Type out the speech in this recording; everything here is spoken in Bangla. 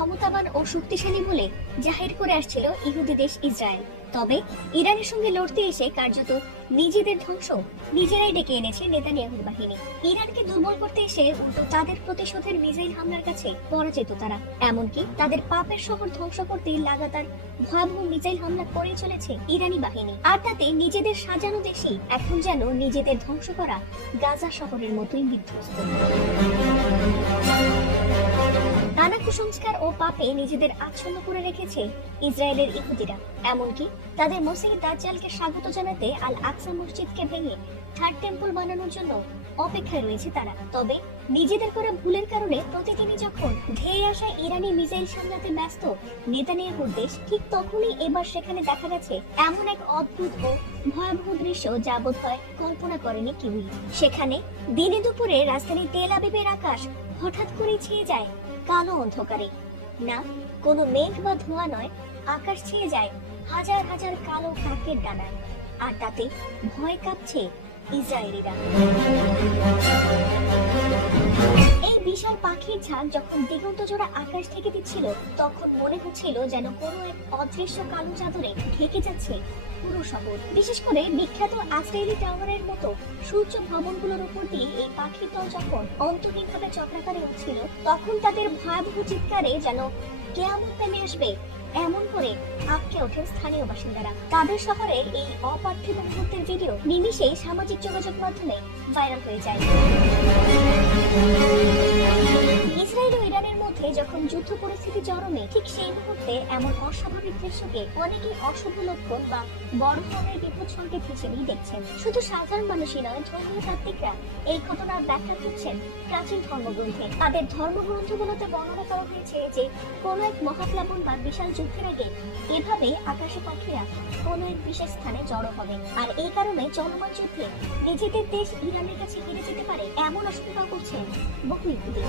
ক্ষমতাবান ও শক্তিশালী বলে জাহির করে আসছিল ইহুদি দেশ ইসরায়েল। তবে ইরানের সঙ্গে লড়তে এসে কার্যত নিজেদের ধ্বংস নিজেরাই ডেকে এনেছে নেতানিয়াহুর বাহিনী। ইরানকে দুর্বল করতে এসে উল্টো তাদের প্রতিশোধের মিসাইল হামলার কাছে পরাজিত তারা। এমনকি তাদের পাপের শহর ধ্বংস করতে লাগাতার ভয়াবহ মিসাইল হামলা করে চলেছে ইরানি বাহিনী। আর তাতে নিজেদের সাজানো দেশই এখন যেন নিজেদের ধ্বংস করা গাজা শহরের মতোই বিধ্বস্ত। নানা কুসংস্কার ও পাপে নিজেদের আচ্ছন্ন করে রেখেছে ইসরায়েলের ইহুদিরা। এমনকি তাদের মসিহ দাজ্জালকে স্বাগত জানাতে আল আকসা মসজিদকে ভেঙে থার্ড টেম্পল বানানোর জন্য অপেক্ষায় রয়েছে তারা। তবে নিজেদের করা ভুলের কারণে প্রতিদিনই যখন ধেয়ে আসা ইরানি মিসাইল সামলাতে ব্যস্ত নেতানিয়াহুর দেশ, ঠিক তখনই এবার সেখানে দেখা গেছে এমন এক অদ্ভুত ও ভয়াবহ দৃশ্য যা বোধহয় কল্পনা করেনি কেউই। সেখানে দিনে দুপুরে রাজধানী তেল আবিবের আকাশ হঠাৎ করেই ছেয়ে যায় কালো অন্ধকারে। না কোনো মেঘ বা ধোঁয়া নয়, আকাশ ছেয়ে যায় হাজার হাজার কালো কাকের ডানায়। আর তাতে ভয় কাঁপছে ইসরায়েলিরা। এই বিশাল পাখির ঝাঁক যখন দিগন্ত জোড়া আকাশ থেকে দিচ্ছিল, তখন মনে হচ্ছিল যেন কোনো এক অদৃশ্য কালো চাদরে ঢেকে যাচ্ছে পুরো শহর। বিশেষ করে বিখ্যাত আজরাইলি টাওয়ারের মতো সূর্য ভবনগুলোর উপর দিয়ে এই পাখির দল যখন অন্তহীনভাবে চক্রাকারে উঠছিল, তখন তাদের ভয়াবহ চিৎকারে যেন কেয়ামত নেমে আসবে এমন করে আটকে ওঠেন স্থানীয় বাসিন্দারা। তাদের শহরের এই অপার্থিব মুহূর্তের ভিডিও নিমিষেই সামাজিক যোগাযোগ মাধ্যমে ভাইরাল হয়ে যায়। ইসরায়েল ও ইরানের মধ্যে যখন যুদ্ধ পরিস্থিতি চরমে, ঠিক সেই মুহূর্তে এমন অস্বাভাবিক দৃশ্যকে অনেকেই অশুভ লক্ষণ বা বড় ধরনের বিপদ সংকেত হিসেবেই দেখছেন। শুধু সাধারণ মানুষই নয়, ধর্মীয় তাত্ত্বিকরা এই ঘটনার ব্যাখ্যা করছেন প্রাচীন ধর্মগ্রন্থে। তাদের ধর্মগ্রন্থগুলোতে বর্ণনা করা হয়েছে যে কোনো এক মহাপ্লাবন বা বিশাল যুদ্ধের আগে এভাবে আকাশে পাখিরা কোনো এক বিশেষ স্থানে জড়ো হবে। আর এই কারণে চলমান যুদ্ধে নিজেদের দেশ ইরানের কাছে হেরে যেতে পারে এমন আশঙ্কা করছেন বহু ইহুদি।